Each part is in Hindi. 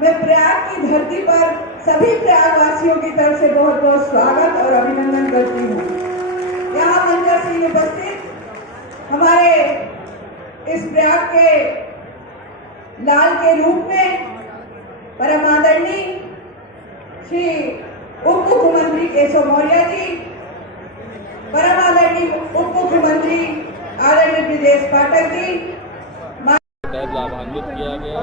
मैं प्रयाग की धरती पर सभी प्रयागवासियों की तरफ से बहुत बहुत स्वागत और अभिनंदन करती हूँ। यहाँ मंच से उपस्थित हमारे इस प्रयाग के लाल के रूप में परम आदरणीय श्री उप मुख्यमंत्री केशव मौर्य जी, परम आदरणीय उप मुख्यमंत्री आदरणीय ब्रजेश पाठक जी, लाभान्वित किया गया।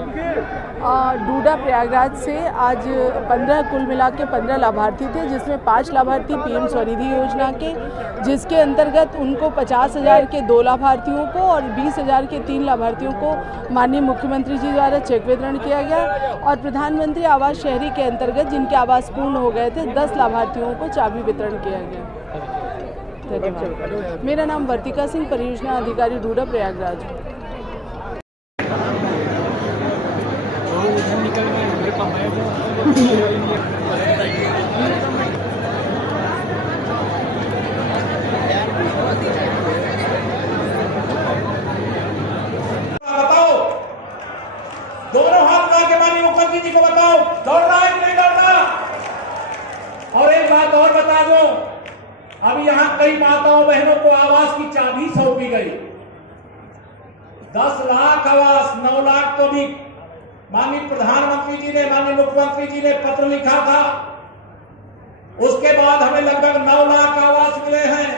डूडा प्रयागराज से आज 15 कुल मिला के 15 लाभार्थी थे, जिसमें 5 लाभार्थी पीएम स्वनिधि योजना के, जिसके अंतर्गत उनको 50,000 के 2 लाभार्थियों को और 20,000 के 3 लाभार्थियों को माननीय मुख्यमंत्री जी द्वारा चेक वितरण किया गया। और प्रधानमंत्री आवास शहरी के अंतर्गत जिनके आवास पूर्ण हो गए थे 10 लाभार्थियों को चाबी वितरण किया गया। धन्यवाद। मेरा नाम वर्तिका सिंह, परियोजना अधिकारी डूडा प्रयागराज। बताओ, दोनों हाथ लगा के माननीय मुख्यमंत्री जी को बताओ, दौड़ रहा है कि नहीं दौड़ रहा। और एक बात और बता दो, अब यहां कई माताओं बहनों को आवास की चाबी सौंपी गई। 10 लाख आवास, 9 लाख तो भी माननीय प्रधानमंत्री जी ने, माननीय मुख्यमंत्री जी ने पत्र लिखा था। उसके बाद हमें लगभग 9 लाख आवास मिले हैं।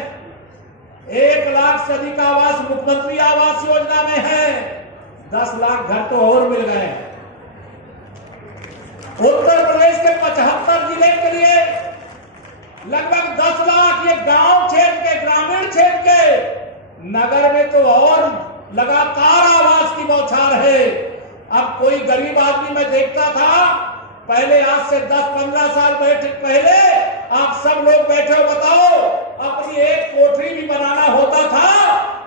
1 लाख से अधिक आवास मुख्यमंत्री आवास योजना में है। 10 लाख घर तो और मिल गए। उत्तर प्रदेश के 75 जिले के लिए लगभग 10 लाख, ये गांव क्षेत्र के, ग्रामीण क्षेत्र के, नगर में तो और लगातार आवास की बौछार है। अब कोई गरीब आदमी मैं देखता था, पहले आज से 10-15 साल पहले आप सब लोग बैठे हो, बताओ, अपनी एक कोठरी भी बनाना होता था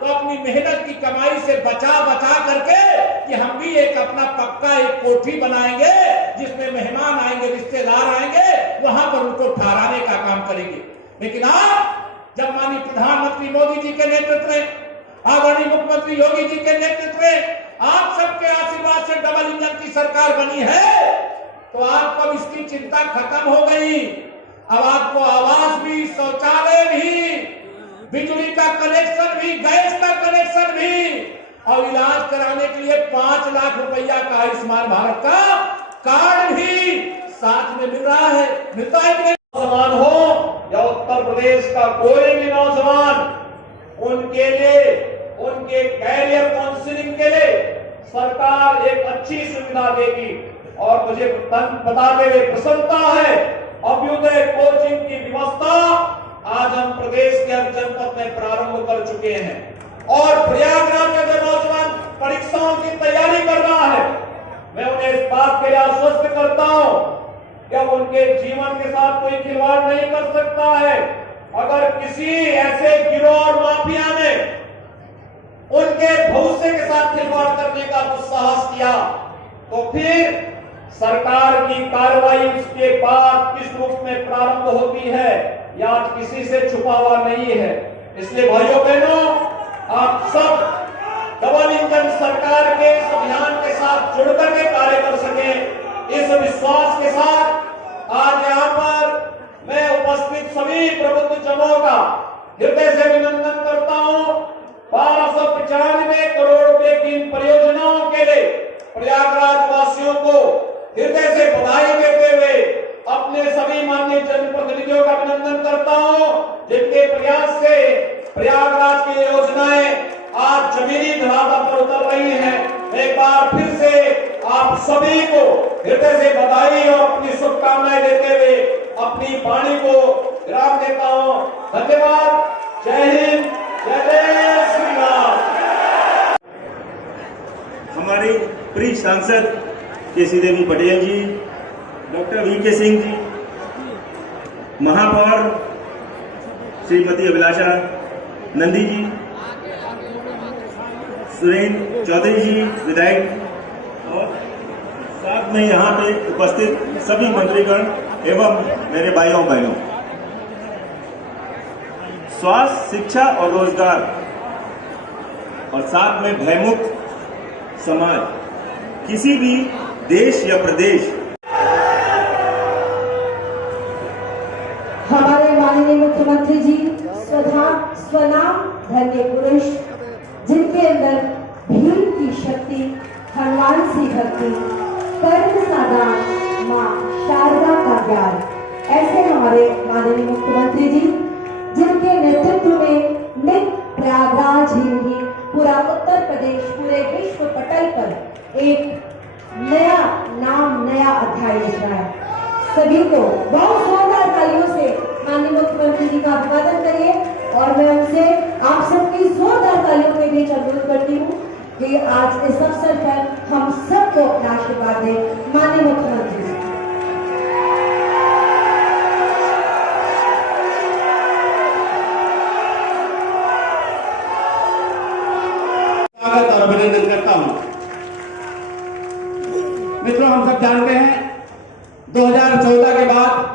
तो अपनी मेहनत की कमाई से बचा बचा करके कि हम भी एक अपना पक्का एक कोठरी बनाएंगे जिसमें मेहमान आएंगे, रिश्तेदार आएंगे, वहां पर उनको ठहराने का काम करेंगे। लेकिन आज जब माननीय प्रधानमंत्री मोदी जी के नेतृत्व में, आदरणीय मुख्यमंत्री योगी जी के नेतृत्व में, आप सबके आशीर्वाद से डबल इंजन की सरकार बनी है, तो आपको अब इसकी चिंता खत्म हो गई। अब आपको आवास भी, शौचालय भी, बिजली का कनेक्शन भी, गैस का कनेक्शन भी, और इलाज कराने के लिए 5 लाख रुपया का आयुष्मान भारत का कार्ड भी साथ में मिल रहा है। मिलता है कि नहीं? नौजवान हो या उत्तर प्रदेश का कोई भी नौजवान, उनके लिए, उनके कैरियर काउंसलिंग के लिए सरकार एक अच्छी सुविधा देगी। और मुझे बताते हुए प्रसन्नता है, अभ्युदय कोचिंग की व्यवस्था आज हम प्रदेश के हर जनपद में प्रारंभ कर चुके हैं। और प्रयागराज में जो नौजवान परीक्षाओं की तैयारी कर रहा है, मैं उन्हें इस बात के लिए आश्वस्त करता हूं कि अब उनके जीवन के साथ कोई खिलवाड़ नहीं कर सकता है। अगर किसी ऐसे गिरोह और माफिया ने उनके भविष्य के साथ खिलवाड़ करने का दुस्साहस किया, तो फिर सरकार की कार्रवाई उसके बाद किस रूप में प्रारंभ होती है, या किसी से छुपा हुआ नहीं है। इसलिए भाइयों बहनों, आप सब डबल इंजन सरकार के इस अभियान के साथ जुड़कर के कार्य कर सके, इस विश्वास के साथ आज यहाँ पर मैं उपस्थित सभी प्रबुद्ध जनों का हृदय से अभिनंदन करता हूँ। 1295 करोड़ रुपए की इन परियोजनाओं के लिए प्रयागराज वासियों को हृदय से बधाई देते हुए अपने सभी माननीय जनप्रतिनिधियों का अभिनंदन करता हूं, जिनके प्रयास से प्रयागराज की योजनाएं आज जमीनी धरातल पर उतर रही हैं। एक बार फिर से आप सभी को हृदय से बधाई और अपनी शुभकामनाएं देते हुए अपनी वाणी को विराम देता हूं। धन्यवाद। जय हिंद, जय श्री राम। हमारे प्रिय सांसद केसी देवी पटेल जी, डॉक्टर वीके सिंह जी, महापौर श्रीमती अभिलाषा नंदी जी, सुरेंद्र चौधरी जी विधायक, और साथ में यहाँ पे उपस्थित सभी मंत्रीगण एवं मेरे भाइयों बहनों, स्वास्थ्य, शिक्षा और रोजगार और साथ में भयमुक्त समाज किसी भी देश या प्रदेश मुख्यमंत्री जी स्वनाम धन्य पुरुष, जिनके अंदर भीम की शक्ति, हनुमान सी भक्ति, कर्म साधान, माँ शारदा का ज्ञान, ऐसे हमारे माननीय मुख्यमंत्री जी, जिनके नेतृत्व में नित प्रयागराज ही नहीं पूरा उत्तर प्रदेश पूरे विश्व पटल पर एक नया नाम, नया अध्याय लिख रहा है। सभी को बहुत जोरदार तालियों से माननीय मुख्यमंत्री जी का अभिवादन करिए और मैं उनसे आप सबकी जोरदार तालियों के बीच अनुरोध करती हूँ कि आज इस अवसर पर हम सबको अपना आशीर्वाद दें। माननीय मुख्यमंत्री जी। स्वागत और अभिनंदन करता हूं। मित्रों, हम सब जानते हैं 2014 के बाद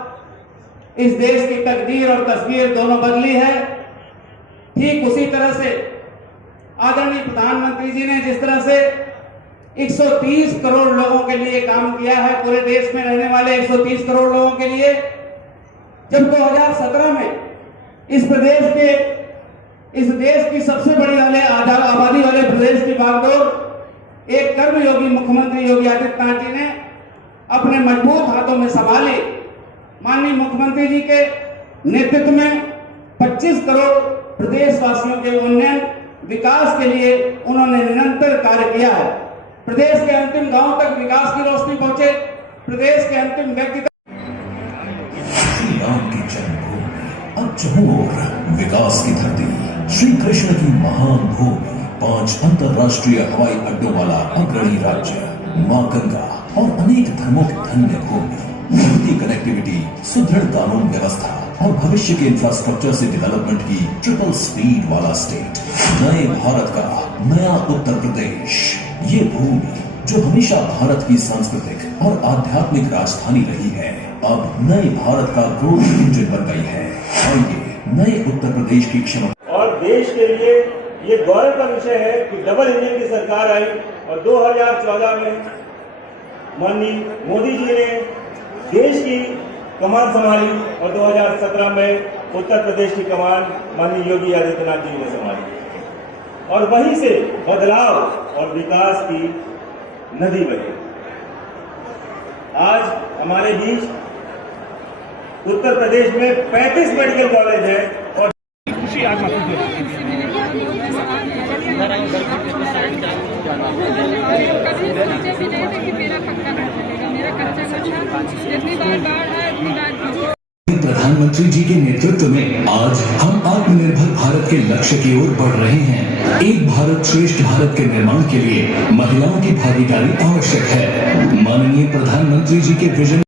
इस देश की तकदीर और तस्वीर दोनों बदली है। ठीक उसी तरह से आदरणीय प्रधानमंत्री जी ने जिस तरह से 130 करोड़ लोगों के लिए काम किया है, पूरे देश में रहने वाले 130 करोड़ लोगों के लिए, जब 2017 में इस देश की सबसे बड़ी आबादी वाले प्रदेश की बागडोर एक कर्मयोगी मुख्यमंत्री योगी आदित्यनाथ जी ने अपने मजबूत हाथों में संभाली। माननीय मुख्यमंत्री जी के नेतृत्व में 25 करोड़ प्रदेशवासियों के उन्नयन विकास के लिए उन्होंने निरंतर कार्य किया है। प्रदेश के अंतिम गांव तक विकास की रोशनी पहुंचे, प्रदेश के अंतिम व्यक्ति श्री राम की जन्मभूमि, अब चहुओर विकास की धरती, श्री कृष्ण की महान भूमि, 5 अंतरराष्ट्रीय हवाई अड्डों वाला अग्रणी राज्य, मां गंगा और अनेक धर्मों की धन्य भूमि, बढ़ती कनेक्टिविटी, सुदृढ़ कानून व्यवस्था और भविष्य के इंफ्रास्ट्रक्चर से डेवलपमेंट की ट्रिपल स्पीड वाला स्टेट, नए भारत का नया उत्तर प्रदेश। ये भूमि जो हमेशा भारत की सांस्कृतिक और आध्यात्मिक राजधानी रही है, अब नए भारत का ग्रोथ इंजन बन गई है। और ये नए उत्तर प्रदेश की क्षमता और देश के लिए ये गौरव का विषय है कि डबल इंजन की सरकार आई और 2014 में माननीय मोदी जी ने देश की कमान संभाली और 2017 में उत्तर प्रदेश की कमान माननीय योगी आदित्यनाथ जी ने संभाली और वहीं से बदलाव और विकास की नदी बही। आज हमारे बीच उत्तर प्रदेश में 35 मेडिकल कॉलेज है और खुशी आज प्रधानमंत्री जी के नेतृत्व में आज हम आत्मनिर्भर भारत के लक्ष्य की ओर बढ़ रहे हैं। एक भारत श्रेष्ठ भारत के निर्माण के लिए महिलाओं की भागीदारी आवश्यक है। माननीय प्रधानमंत्री जी के विजन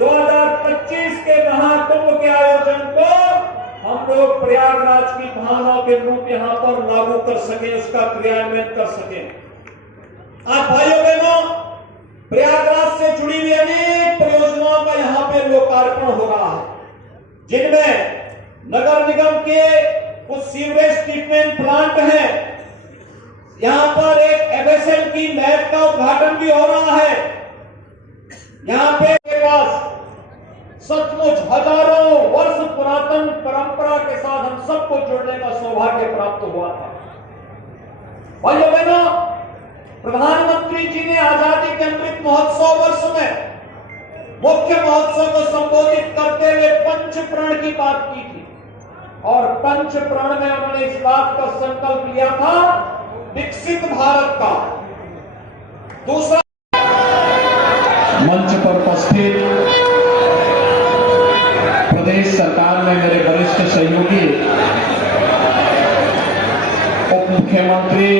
2025 के महाकुंभ के आयोजन को हम लोग प्रयागराज की भावनाओं के रूप यहाँ पर लागू कर सके, उसका क्रियान्वयन कर सके। आप भाइयों बहनों, प्रयागराज से जुड़ी हुई अनेक परियोजनाओं का यहाँ पे लोकार्पण हो रहा है, जिनमें नगर निगम के कुछ सीवरेज ट्रीटमेंट प्लांट हैं। यहाँ पर एक एफएसएल की लैब का उद्घाटन भी हो रहा है। यहाँ पे के पास सचमुच हजारों वर्ष पुरातन परंपरा के साथ हम सबको जुड़ने का सौभाग्य प्राप्त हुआ था। भाइयों बहनों, प्रधानमंत्री जी ने आजादी के अमृत महोत्सव वर्ष में मुख्य महोत्सव को संबोधित करते हुए पंच प्रण की बात की थी और पंच प्रण में उन्होंने इस बात का संकल्प लिया था विकसित भारत का। दूसरा, मंच पर उपस्थित प्रदेश सरकार में मेरे वरिष्ठ सहयोगी उप मुख्यमंत्री